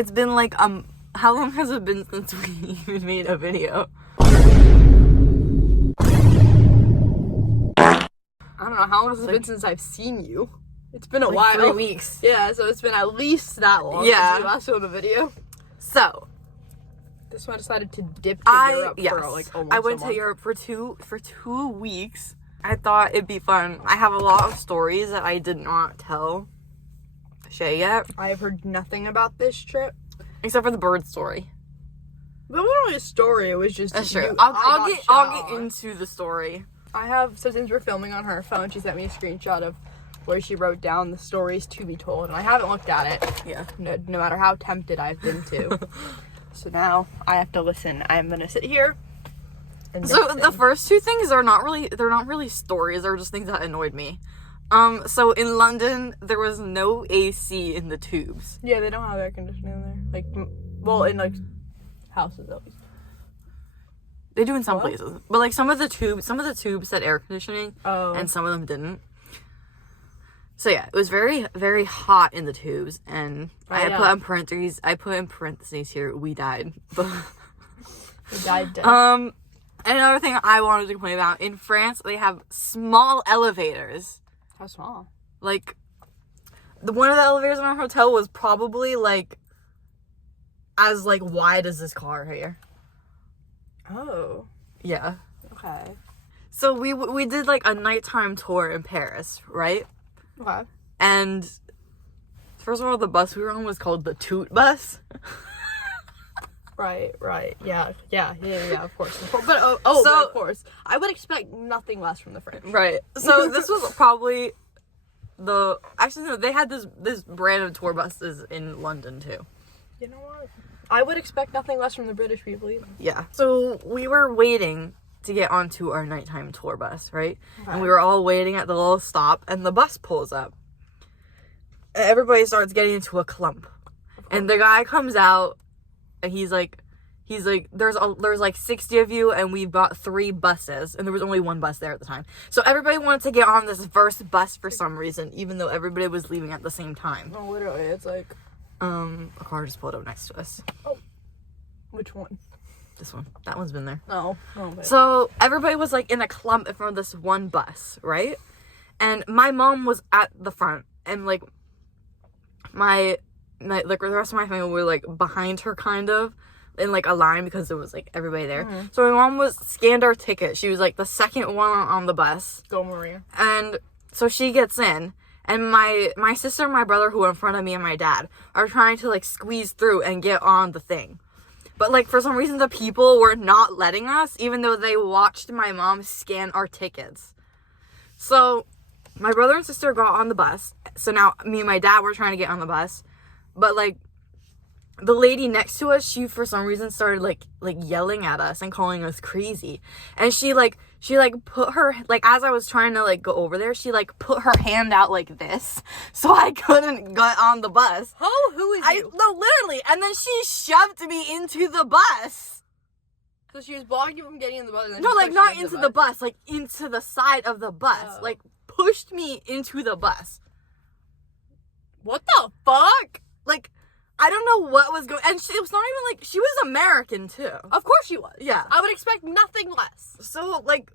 it's been like, how long has it been since we even made a video? I don't know, how long has it been since I've seen you? It's been a like while. 3 weeks. Yeah, so it's been at least that long Yeah. since we last filmed a video. So, This one I decided to dip to Europe for like almost I went a to month. Europe for two weeks. I thought it'd be fun. I have a lot of stories that I did not tell Shay yet, I have heard nothing about this trip. except for the bird story. But it wasn't really a story, it was just... That's true. you- I'll I get got into the story. I have, so since we're filming on her phone, she sent me a screenshot of where she wrote down the stories to be told, and I haven't looked at it. Yeah. No matter how tempted I've been to. So now I have to listen. I'm gonna sit here and So listen. the first two things are not really stories. They're just things that annoyed me. So in London, there was no AC in the tubes. Yeah, they don't have air conditioning there. Like, well, in like houses at least. They do in some What? places, but like some of the tubes had air conditioning, Oh. and some of them didn't. So yeah, it was very, very hot in the tubes, and I put in parentheses here, we died. We died dead. Another thing I wanted to complain about, in France, they have small elevators. How small? Like, one of the elevators in our hotel was probably like as like wide as this car here. Oh. Yeah. Okay. So we did like a nighttime tour in Paris, right? Okay. And first of all, the bus we were on was called the Toot Bus. Right. Yeah, of course. But but of course. I would expect nothing less from the French. Right. So this was probably actually no, they had this brand of tour buses in London too. You know what? I would expect nothing less from the British people either. Yeah. So we were waiting to get onto our nighttime tour bus, right? Okay. And we were all waiting at the little stop, and the bus pulls up. And everybody starts getting into a clump. And the guy comes out, and he's like, there's like 60 of you, and we've got 3 buses, and there was only 1 bus there at the time. So everybody wanted to get on this first bus for some reason, even though everybody was leaving at the same time. Oh, literally, it's like... A car just pulled up next to us. Oh. Which one? This one. That one's been there. No. Okay. So everybody was like in a clump in front of this one bus, right? And my mom was at the front, and like my like the rest of my family were like behind her, kind of in like a line, because there was like everybody there. Mm-hmm. So my mom scanned our ticket. She was like the second one on the bus, Go Maria. and so she gets in. And my sister and my brother, who are in front of me and my dad, are trying to like squeeze through and get on the thing. But like for some reason the people were not letting us, even though they watched my mom scan our tickets. So my brother and sister got on the bus. So now me and my dad were trying to get on the bus. But like the lady next to us, she for some reason started like yelling at us and calling us crazy. And she put her, like, as I was trying to like go over there, she like put her hand out like this, so I couldn't get on the bus. Oh, who is you? No, literally. And then she shoved me into the bus. So she was blocking you from getting in the bus. And then No, she like pushed not you into the bus, like into the side of the bus. Oh. Like pushed me into the bus. What the fuck? Like, I don't know what was going, and it was not even like, she was American too. Of course she was. Yeah. I would expect nothing less. So like,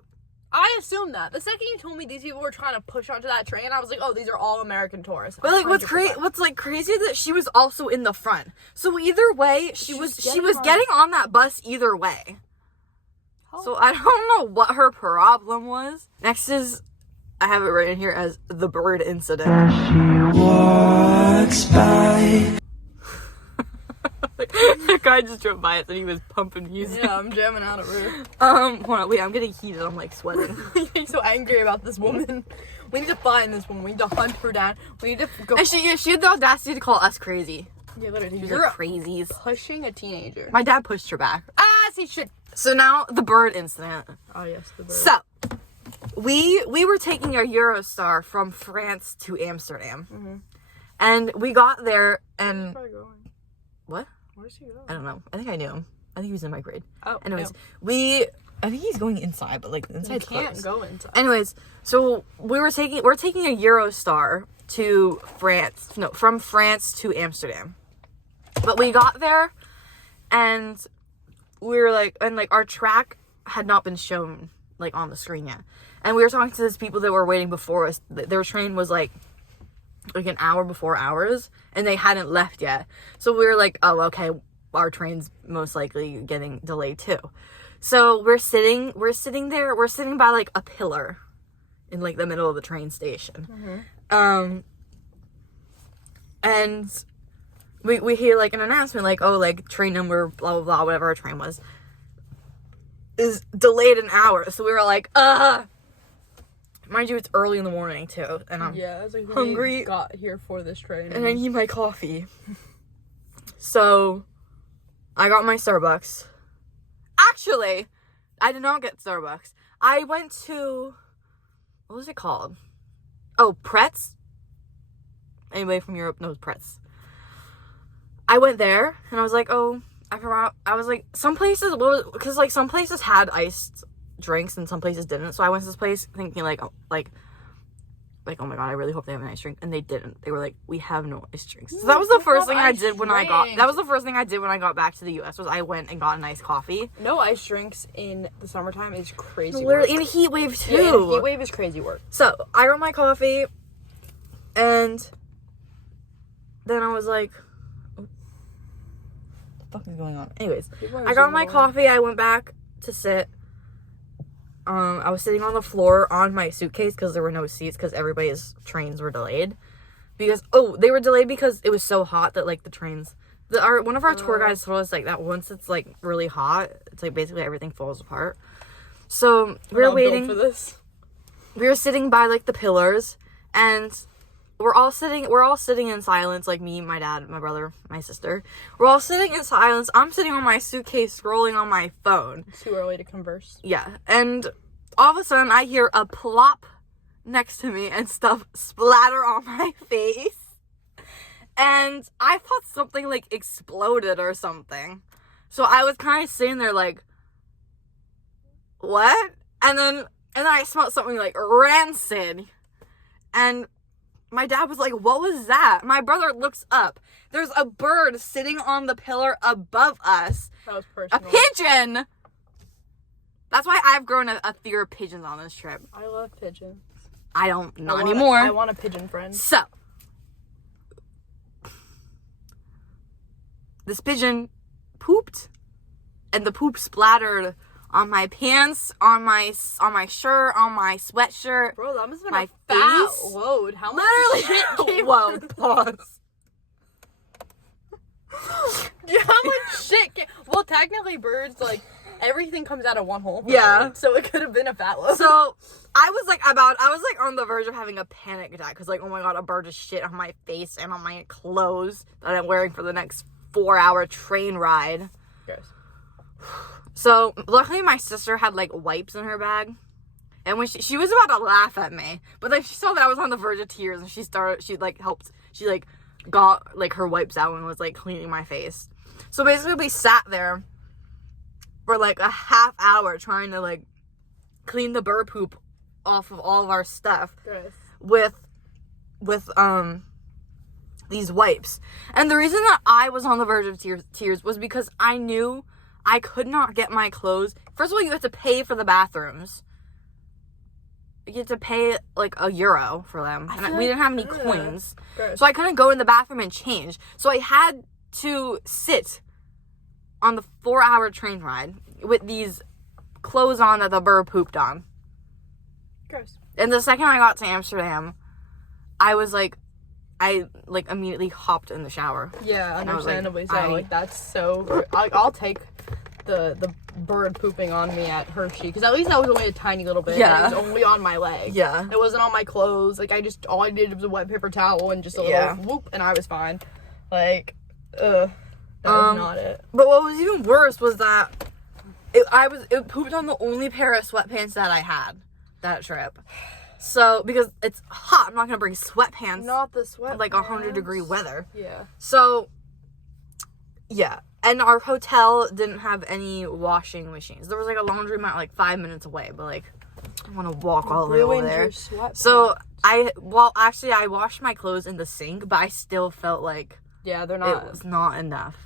I assumed that. The second you told me these people were trying to push onto that train, I was like, oh, these are all American tourists. but like, 100%. what's like crazy is that she was also in the front. So either way, she was getting getting on that bus either way. Oh. So I don't know what her problem was. Next is, I have it written here as the bird incident. She walks by. The guy just drove by us and he was pumping music. Yeah, I'm jamming out at Ruth. Hold on, wait, I'm getting heated. I'm like sweating. You're so angry about this woman. We need to find this woman. We need to hunt her down. We need to go. And she had the audacity to call us crazy. Yeah, literally. She's You're like crazies. pushing a teenager. My dad pushed her back. As he should. So now the bird incident. Oh yes, the bird. So we were taking a Eurostar from France to Amsterdam, Mm-hmm. and we got there and Where's he going? what? Where's he going? I don't know. I think I knew him. I think he was in my grade. Oh, Anyways, no. I think he's going inside, but like You inside's can't closed. go inside. Anyways, so we're taking a Eurostar to France. No, from France to Amsterdam. But we got there, and we were like, and like our track had not been shown like on the screen yet. And we were talking to these people that were waiting before us. Their train was like an hour before ours, and they hadn't left yet. So we were like, oh, okay, our train's most likely getting delayed too. So we're sitting there, we're sitting by like a pillar in like the middle of the train station. And we hear like an announcement like, oh, like train number blah blah blah, whatever our train was, is delayed an hour. So we were like, mind you, it's early in the morning too, and I'm like, hungry. We got here for this train, and I need my coffee. So I got my Starbucks. Actually, I did not get Starbucks. I went to, what was it called? Oh, Pretz. Anybody from Europe knows Pretz. I went there, and I was like, oh, I forgot. I was like, some places, because like some places had iced drinks and some places didn't. So I went to this place thinking like, oh my god, I really hope they have an ice drink, and they didn't. They were like, we have no ice drinks. So that was the first thing I did when I got back to the US, was I went and got an iced coffee. No ice drinks in the summertime is crazy Literally, work. in a heat wave too. Yeah, heat wave is crazy work. So I got my coffee, and then I was like, what the fuck is going on? Anyways, I got my coffee, I went back to sit. I was sitting on the floor on my suitcase because there were no seats because everybody's trains were delayed. Because, they were delayed because it was so hot that, like, the trains... one of our tour guides told us, like, that once it's, like, really hot, it's, like, basically everything falls apart. So, we were waiting... for this. We were sitting by, like, the pillars, and we're all sitting in silence, like, me, my dad, my brother, my sister. We're all sitting in silence. I'm sitting on my suitcase scrolling on my phone. It's too early to converse. Yeah, and all of a sudden I hear a plop next to me and stuff splatter on my face. And I thought something, like, exploded or something. So I was kind of sitting there like, what? And then I smelled something, like, rancid. And my dad was like, what was that? My brother looks up. There's a bird sitting on the pillar above us. That was personal. A pigeon! That's why I've grown a fear of pigeons on this trip. I love pigeons. Not anymore. I want a pigeon friend. So, this pigeon pooped, and the poop splattered on my pants, on my shirt, on my sweatshirt. Bro, that must have been my a fat face. load. How much Literally, shit came whoa, pause. How much shit came... Well, technically, birds, like, everything comes out of one hole. Yeah. So it could have been a fat load. So, I was on the verge of having a panic attack, because, like, oh my god, a bird just shit on my face and on my clothes that I'm wearing for the next 4-hour train ride. Yes. So, luckily my sister had, like, wipes in her bag. And when she was about to laugh at me. But then she saw that I was on the verge of tears, and she got, like, her wipes out and was, like, cleaning my face. So basically we sat there for, like, a half hour trying to, like, clean the bird poop off of all of our stuff. Yes. With these wipes. And the reason that I was on the verge of tears was because I knew I could not get my clothes. First of all, you have to pay for the bathrooms. You have to pay, like, €1 for them. And we didn't have any coins. Gross. So I couldn't go in the bathroom and change. So I had to sit on the 4-hour train ride with these clothes on that the bird pooped on. Gross. And the second I got to Amsterdam, I immediately hopped in the shower. Yeah, understandably like, so. Like, that's so... I'll take the bird pooping on me at Hershey, because at least that was only a tiny little bit. Yeah. It was only on my leg. Yeah. It wasn't on my clothes. Like, all I did was a wet paper towel and just a little whoop, and I was fine. Like, that was not it. But what was even worse was that it pooped on the only pair of sweatpants that I had that trip. So, because it's hot, I'm not gonna bring sweatpants. Not the sweatpants. Like 100-degree weather. Yeah. So, yeah. And our hotel didn't have any washing machines. There was, like, a laundromat, like, 5 minutes away, but, like, I want to walk all the way over there. So, I washed my clothes in the sink, but I still felt like Yeah, they're not. It was not enough.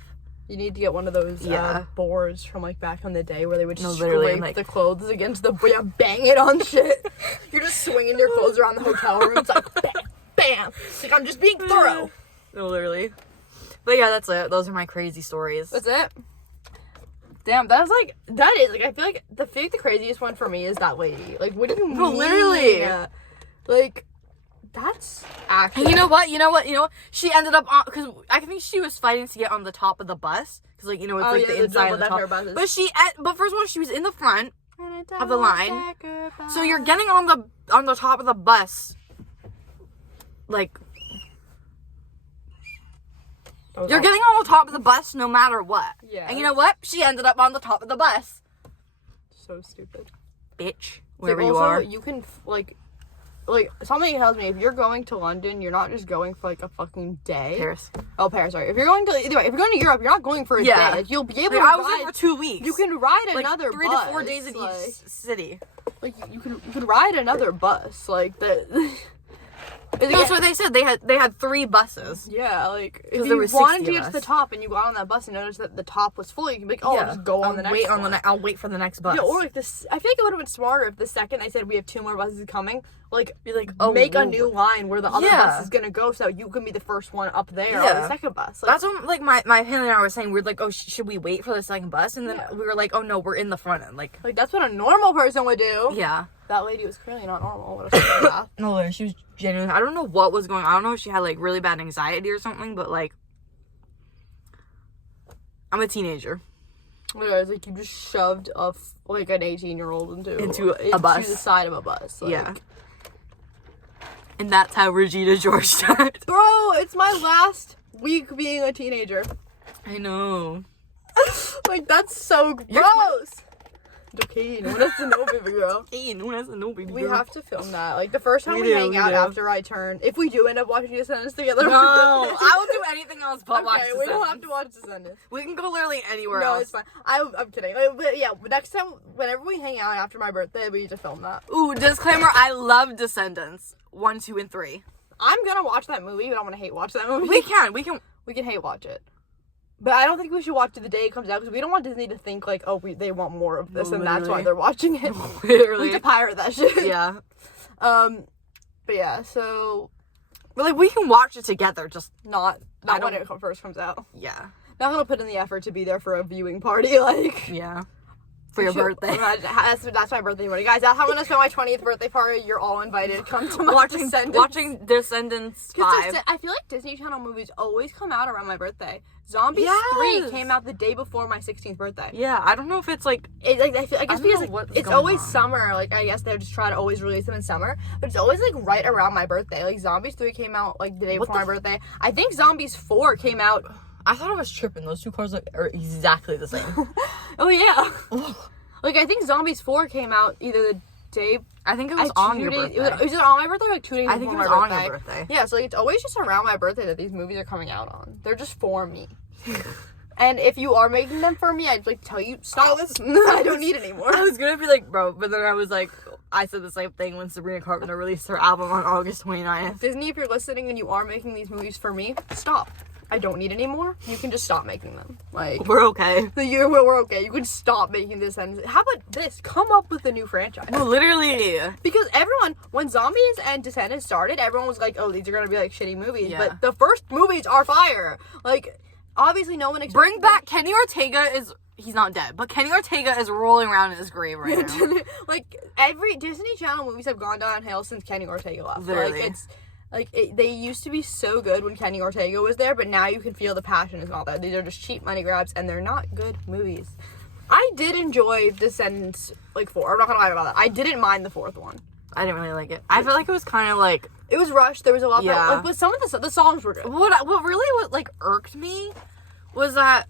You need to get one of those boards from like back in the day where they would scrape like, the clothes against the bang it on shit. You're just swinging your clothes around the hotel room. It's like bam, bam. It's like I'm just being thorough. No, literally. But yeah, that's it. Those are my crazy stories. That's it. Damn, that is I feel like the craziest one for me is that lady. Like, what do you mean? No, literally. Like, that's actually. And you know what? She ended up on, because I think she was fighting to get on the top of the bus. Because, like, it's like the inside of the top. But but first of all, she was in the front of the line. So you're getting on the top of the bus. Like, you're getting on the top of the bus no matter what. Yeah. And you know what? She ended up on the top of the bus. So stupid. Bitch. Wherever also, you are. You can, like, something tells me if you're going to London, you're not just going for, like, a fucking day. Paris. Oh, Paris, sorry. If you're going to Europe, you're not going for a day. Like, you'll be able to I was ride. there for 2 weeks. You can ride another 3 bus. to 4 days in each city. Like, you can ride another bus. Like, That's what they said. They had 3 buses. Yeah, like, if there you was wanted 60 to of get to us. the top and you got on that bus and noticed that the top was full, you can be like, I'll just go on the next one. I'll wait for the next bus. Yeah, or like this. I feel like it would have been smarter if the second they said we have 2 more buses coming, like, be like, make a new line where the other bus is gonna go, so you can be the first one up there on the second bus. Like, that's what, like, my family and I were saying. We're like, oh, should we wait for the second bus? And then we were like, oh no, we're in the front end. Like that's what a normal person would do. Yeah. That lady was clearly not normal. What a psychopath. No, she was genuine. I don't know what was going on. I don't know if she had, like, really bad anxiety or something, but, like, I'm a teenager. It's like you just shoved an 18-year-old into a bus. To the side of a bus. Like, yeah. And that's how Regina George started. Bro, it's my last week being a teenager. I know. Like, that's so gross. Okay, no one has to know, baby girl. Hey, no one has to know, baby girl. We have to film that. Like, the first time we hang out after I turn, if we do end up watching Descendants together. No, I will do anything else but watch Descendants. We don't have to watch Descendants. We can go literally anywhere else. else. It's fine. I'm kidding. Like, but yeah, next time, whenever we hang out after my birthday, we need to film that. Ooh, disclaimer, I love Descendants. 1, 2, and 3. I'm gonna watch that movie, but I'm gonna hate watch that movie. We can hate watch it. But I don't think we should watch it the day it comes out because we don't want Disney to think like, oh, they want more of this and that's why they're watching it. Literally. We need to pirate that shit. Yeah. But yeah, so. But like, we can watch it together, just not when it first comes out. Yeah. Not gonna put in the effort to be there for a viewing party, like. Yeah. For your birthday. That's my birthday morning. Guys, that's how I'm gonna spend my 20th birthday party. You're all invited. Come to my watching Descendants 5. I feel like Disney Channel movies always come out around my birthday. Zombies 3 came out the day before my 16th birthday. Yeah, I don't know if it's like... I guess because it's always summer. Like, I guess they just try to always release them in summer. But it's always, like, right around my birthday. Like, Zombies 3 came out, like, the day before my birthday. I think Zombies 4 came out... I thought I was tripping. Those 2 cars are exactly the same. Oh, yeah. Like, I think Zombies 4 came out either the day... I think it was on your birthday. Was it on my birthday or like 2 days before my birthday? I think it was on your birthday. Yeah, so like, it's always just around my birthday that these movies are coming out on. They're just for me. And if you are making them for me, I'd like to tell you, stop. I don't need any more. I was gonna be like, bro, but then I was like, I said the same thing when Sabrina Carpenter released her album on August 29th. Disney, if you're listening and you are making these movies for me, stop. I don't need any more. You can just stop making them. Like, we're okay. We're okay. You can stop making this. And how about this? Come up with a new franchise. No, literally. Because everyone, when Zombies and Descendants started, everyone was like, oh, these are gonna be like shitty movies. Yeah. But the first movies are fire. Like, obviously no one expected Bring back Kenny Ortega is... He's not dead, but Kenny Ortega is rolling around in his grave right now. Like, every Disney Channel movies have gone downhill since Kenny Ortega left. Literally. Like, they used to be so good when Kenny Ortega was there, but now you can feel the passion is not there. These are just cheap money grabs, and they're not good movies. I did enjoy Descendants, 4. I'm not gonna lie about that. I didn't mind the 4th one. I didn't really like it. I felt like it was kind of like... It was rushed. There was a lot of... but some of the songs were good. What really irked me was that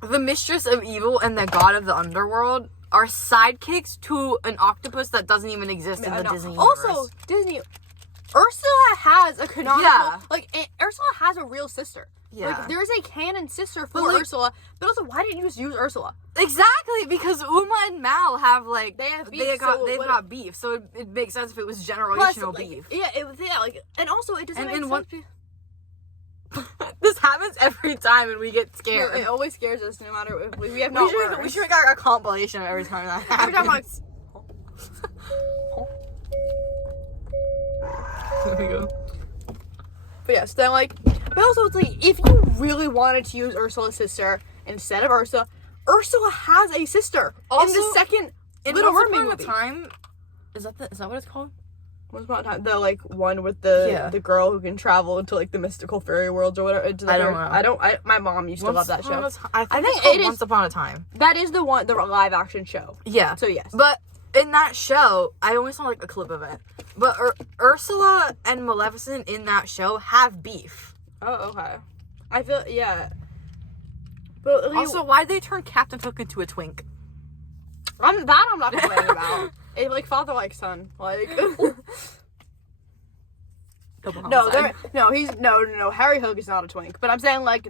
the Mistress of Evil and the God of the Underworld are sidekicks to an octopus that doesn't even exist in the Disney universe. Also, Disney... Ursula has a canonical... Yeah. Ursula has a real sister. Yeah. Like, there is a canon sister for Ursula. But also, why didn't you just use Ursula? Exactly, because Uma and Mal have, They have beef. They've got beef, so it makes sense if it was generational beef. Yeah, and also, it doesn't make sense... This happens every time and we get scared. It always scares us no matter if we have no words. We should make a compilation of every time that happens. Every time I'm like, There we go. but yes, then like, but also it's like, if you really wanted to use Ursula's sister instead of Ursula, Ursula has a sister in the second Little Mermaid movie. Time, is that what it's called? Once Upon a Time, the like one with the girl who can travel into like the mystical fairy worlds or whatever. I don't know. My mom used to love that show. I think it is Once Upon a Time. That is the live action show. Yeah. So yes. But in that show, I only saw like a clip of it. But Ursula and Maleficent in that show have beef. Oh, okay. I feel But like, Also, why'd they turn Captain Hook into a twink? I'm not complaining about. It's like father like son. Like No, Harry Hook is not a twink. But I'm saying like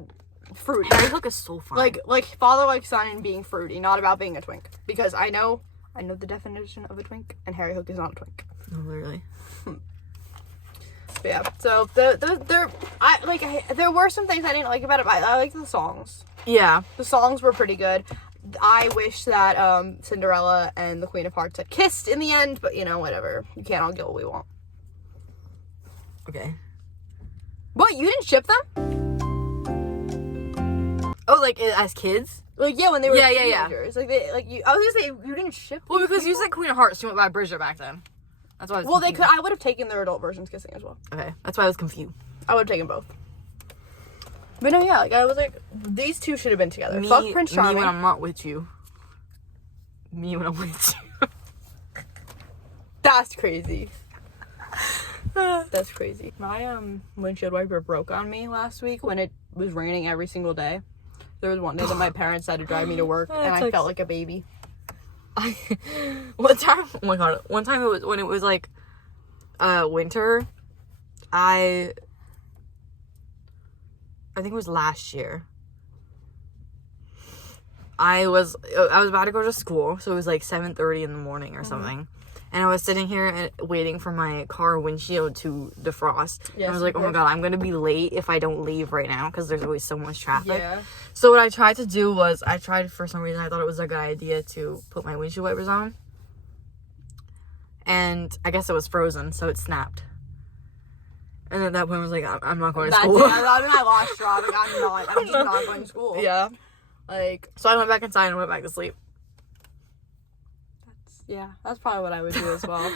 fruity. Harry Hook is so fun. Like father like son and being fruity, not about being a twink. Because I know the definition of a twink, and Harry Hook is not a twink. No, literally. But yeah. So there were some things I didn't like about it, but I liked the songs. Yeah. The songs were pretty good. I wish that Cinderella and the Queen of Hearts had kissed in the end, but whatever. You can't all get what we want. Okay. What, you didn't ship them? Oh, like as kids? Like yeah, when they were Yeah. teenagers. I was gonna say you didn't ship them. Well, because you said Queen of Hearts, you went by Bridget back then. That's why I was confused. I would have taken their adult versions kissing as well. Okay, that's why I was confused. I would have taken both. But no, yeah, I was like, these two should have been together. Fuck Prince Charming. Me when I'm not with you. Me when I'm with you. That's crazy. That's crazy. My windshield wiper broke on me last week when it was raining every single day. There was one day that my parents had to drive me to work, and I felt like a baby. One time it was when it was like winter. I think it was last year. I was about to go to school, so it was like 7:30 in the morning or something. And I was sitting here waiting for my car windshield to defrost. Yes, I was like, oh my god, I'm going to be late if I don't leave right now because there's always so much traffic. Yeah. So what I tried to do was, for some reason, I thought it was a good idea to put my windshield wipers on. And I guess it was frozen, so it snapped. And at that point, I was like, I'm not going to school. I lost straw. Like, I'm just not going to school. Yeah. Like, so I went back inside and went back to sleep. That's probably what I would do as well.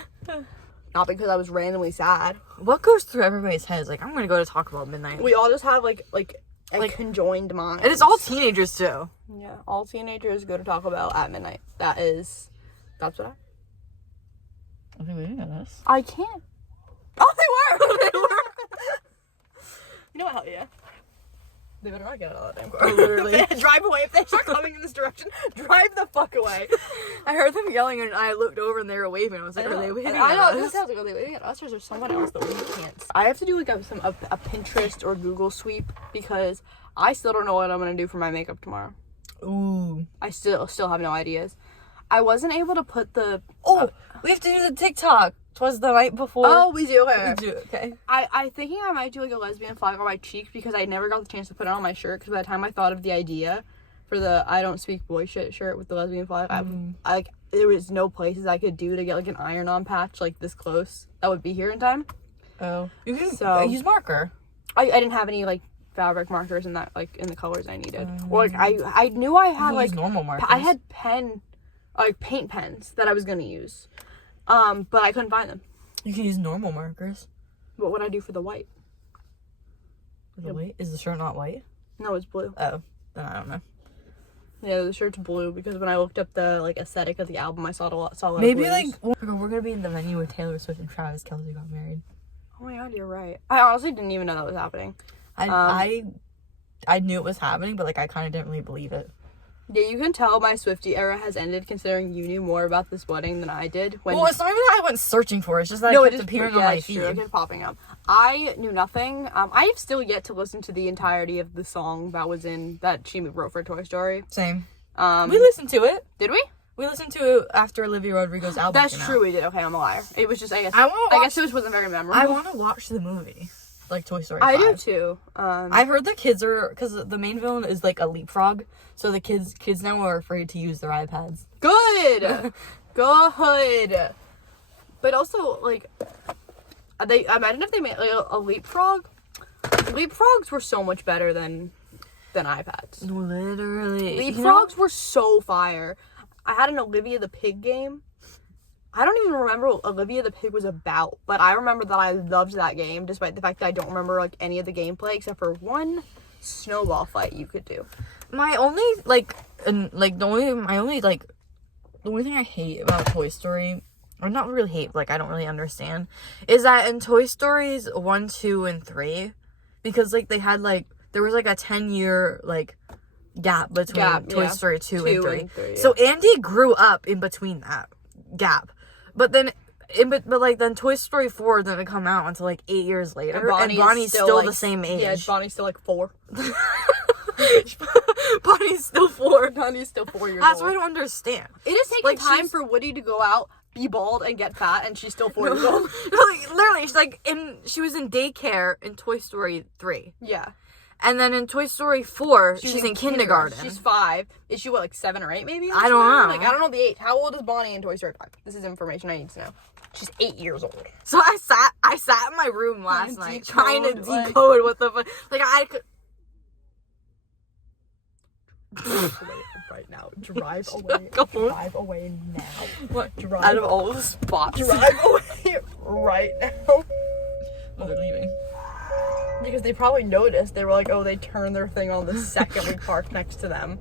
Not because I was randomly sad. What goes through everybody's heads? Like, I'm going to go to Taco Bell midnight. We all just have, like conjoined minds. And it's all teenagers, too. Yeah, all teenagers go to Taco Bell at midnight. That's what I think we didn't know this. I can't. Oh, they were! You know what? Hell yeah. They better not get out of that damn car. Literally. Drive away. If they start coming in this direction, drive the fuck away. I heard them yelling and I looked over and they were waving. I was like, are they waving at us? I know. Are they waving at us or is there someone else that we can't see? I have to do like a Pinterest or Google sweep because I still don't know what I'm going to do for my makeup tomorrow. Ooh. I still have no ideas. I wasn't able to put the... we have to do the TikTok. Twas the night before. Oh, we do. Okay. We do. Okay. I thinking I might do like a lesbian flag on my cheek because I never got the chance to put it on my shirt. Because by the time I thought of the idea for the I don't speak boy shit shirt with the lesbian flag, I there was no places I could do to get like an iron-on patch like this close that would be here in time. Oh, you can use marker. I didn't have any like fabric markers in that like in the colors I needed. Or like I knew I had like normal markers. I had paint pens that I was gonna use. But I couldn't find them. You can use normal markers. What would I do for the white? The white? Is the shirt not white? No, it's blue. Oh, then I don't know. Yeah, the shirt's blue because when I looked up the like aesthetic of the album, I saw a lot of maybe blues. like we're gonna be in the venue where Taylor Swift and Travis Kelce got married. Oh my god, you're right. I honestly didn't even know that was happening. I knew it was happening, but like I kind of didn't really believe it. Yeah, you can tell my Swiftie era has ended considering you knew more about this wedding than I did. Well, it's not even that I went searching for it. It's just that it kept appearing on my feed. It kept popping up. I knew nothing. I have still yet to listen to the entirety of the song that she wrote for Toy Story. Same. We listened to it. Did we? We listened to it after Olivia Rodrigo's album That's came true, out. We did. Okay, I'm a liar. It was just, I guess it just wasn't very memorable. I want to watch the movie. like Toy Story I 5. do too. I heard the kids are, because the main villain is like a leapfrog, so the kids now are afraid to use their iPads. Good. Good. But also, like, I imagine if they made like a leapfrog. Leapfrogs were so much better than iPads. Literally. Leapfrogs were so fire. I had an Olivia the Pig game. I don't even remember what Olivia the Pig was about, but I remember that I loved that game, despite the fact that I don't remember like any of the gameplay except for one snowball fight you could do. My only the only thing I hate about Toy Story, or not really hate, like I don't really understand, is that in Toy Stories 1, 2, and 3, because like they had like there was like a 10-year like gap between Toy Story 2 and 3. Yeah. So Andy grew up in between that gap. But then then Toy Story 4 didn't come out until like 8 years later, and Bonnie's still like, the same age. Yeah, Bonnie's still like 4. Bonnie's still 4. Bonnie's still 4 years That's old. what I don't understand. It has taken Like, time for Woody to go out, be bald, and get fat, and she's still 4 years old. Literally, she was in daycare in Toy Story 3. Yeah. And then in Toy Story 4, she's in kindergarten. She's 5. Is she what, like 7 or 8 maybe? I don't know. Like, I don't know the age. How old is Bonnie in Toy Story 5? This is information I need to know. She's 8 years old. So I sat in my room last night trying to Decode, decode what the fuck. Like I could. Right now. Drive away. Drive away now. What? Drive Out of all the spots. Drive away right now. Oh, they're leaving. Because they probably noticed. They were like, oh, they turned their thing on the second we parked next to them.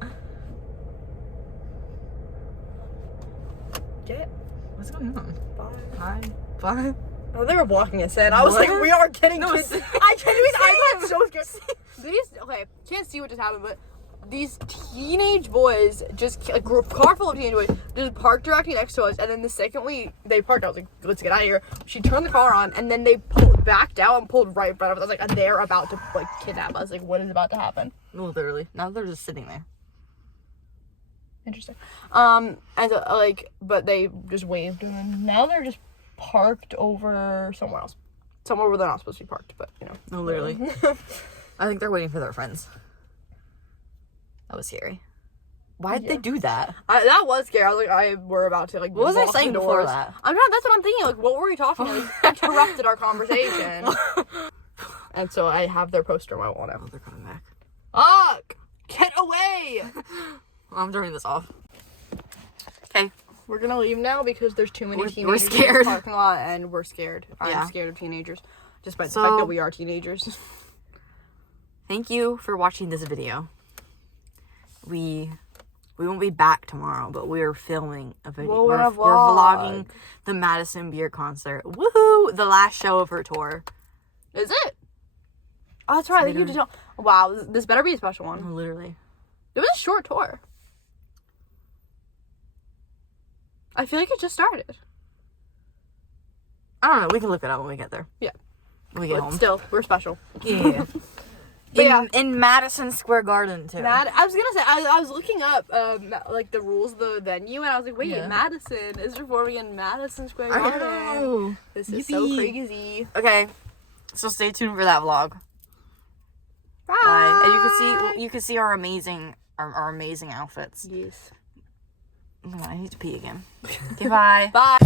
What's going on? Bye. Bye. Oh, they were blocking us in. I was like, we are getting No, kids. same. I got so scared. Okay, can't see what just happened, but these teenage boys a car full of teenage boys just parked directly next to us, and then the second they parked, I was like, let's get out of here. She turned the car on, and then they backed out and pulled right in front of us. I was like, they're about to like kidnap us. Like, what is about to happen? Literally. Now they're just sitting there. Interesting. But they just waved, and now they're just parked over somewhere else, somewhere where they're not supposed to be parked. But you know, No, literally. I think they're waiting for their friends. That was scary. Why did they do that? That was scary. I was like, we're about to like. What was I walk saying the before doors. that? That's what I'm thinking. Like, what were we talking about? Like, interrupted our conversation. And so I have their poster on my wall now. Oh, they're coming back. Fuck! Get away! I'm turning this off. Okay. We're gonna leave now because there's too many We're teenagers in scared. the parking lot, and we're scared. Yeah. I'm scared of teenagers, despite So- the fact that we are teenagers. Thank you for watching this video. We won't be back tomorrow, but we're filming a video. Well, we're we're vlogging the Madison Beer concert. Woohoo! The last show of her tour. Is it? Oh, that's right. I think you just. Wow, this better be a special Oh, one. literally. It was a short tour. I feel like it just started. I don't know. We can look it up when we get there. Yeah. When we get But home. still, we're special. Yeah. In Madison Square Garden too. I was gonna say I was looking up like the rules of the venue, and I was like, wait, Yeah. Madison is performing in Madison Square I Garden. know. This is so Yippee. crazy. Okay, so stay tuned for that vlog. Bye. Bye. And you can see our amazing outfits. Yes. Oh, I need to pee again. Okay, bye. Bye.